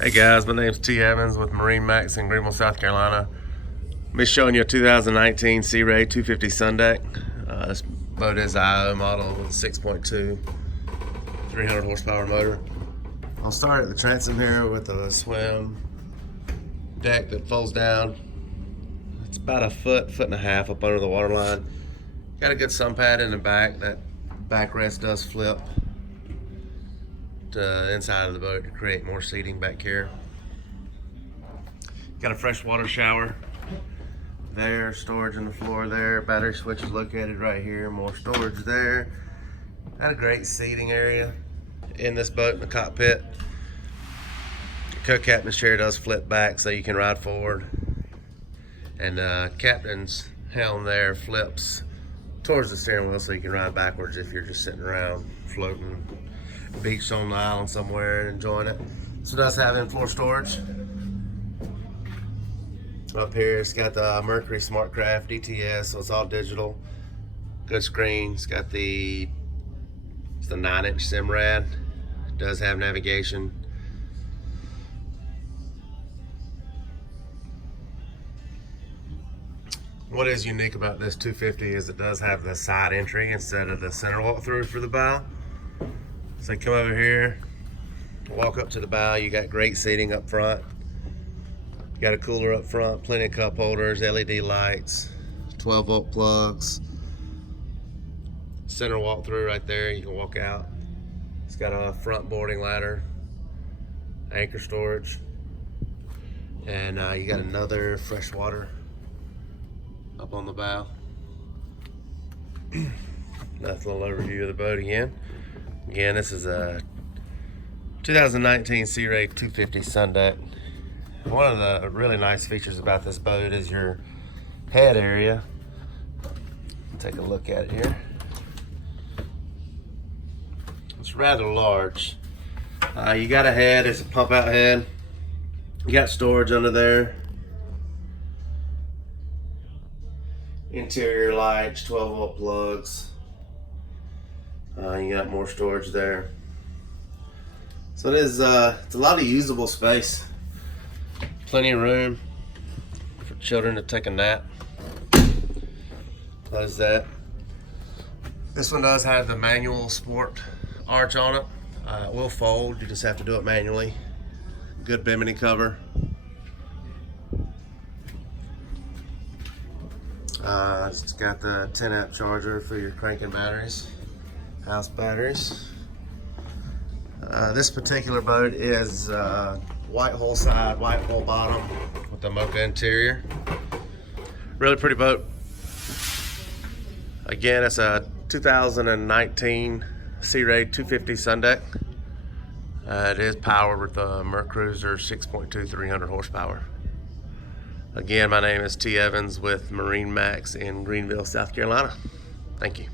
Hey guys, my name's T. Evans with MarineMax in Greenville, South Carolina. I'll be showing you a 2019 Sea Ray 250 Sun Deck. This boat is IO model with a 6.2, 300 horsepower motor. I'll start at the transom here with a swim deck that folds down. It's about a foot and a half up under the waterline. Got a good sun pad in the back. That backrest does flip to inside of the boat to create more seating back here. Got a freshwater shower there, storage on the floor there, battery switch is located right here, more storage there. Got a great seating area in this boat in the cockpit. The co-captain's chair does flip back so you can ride forward, and captain's helm there flips towards the steering wheel so you can ride backwards if you're just sitting around floating beach on the island somewhere and enjoying it. So it does have in-floor storage. Up here it's got the Mercury SmartCraft DTS, so it's all digital. Good screen. It's got the 9-inch SIMRAD. It does have navigation. What is unique about this 250 is it does have the side entry instead of the center walk-through for the bow. So you come over here, walk up to the bow, you got great seating up front. You got a cooler up front, plenty of cup holders, LED lights, 12-volt plugs. Center walk-through right there, you can walk out. It's got a front boarding ladder, anchor storage, and you got another freshwater up on the bow. That's a little overview of the boat again. Again, this is a 2019 Sea Ray 250 Sun Deck. One of the really nice features about this boat is your head area. Take a look at it here. It's rather large. You got a head, it's a pump out head. You got storage under there. Interior lights, 12-volt plugs. You got more storage there. So it is it's a lot of usable space. Plenty of room for children to take a nap. Close that. This one does have the manual sport arch on it. It will fold, you just have to do it manually. Good bimini cover. It's got the 10-amp charger for your cranking batteries, house batteries. This particular boat is white hull side, white hull bottom with the mocha interior. Really pretty boat. Again, it's a 2019 Sea Ray 250 Sun Deck. It is powered with the Mercruiser 6.2 300 horsepower. Again, my name is T. Evans with MarineMax in Greenville, South Carolina. Thank you.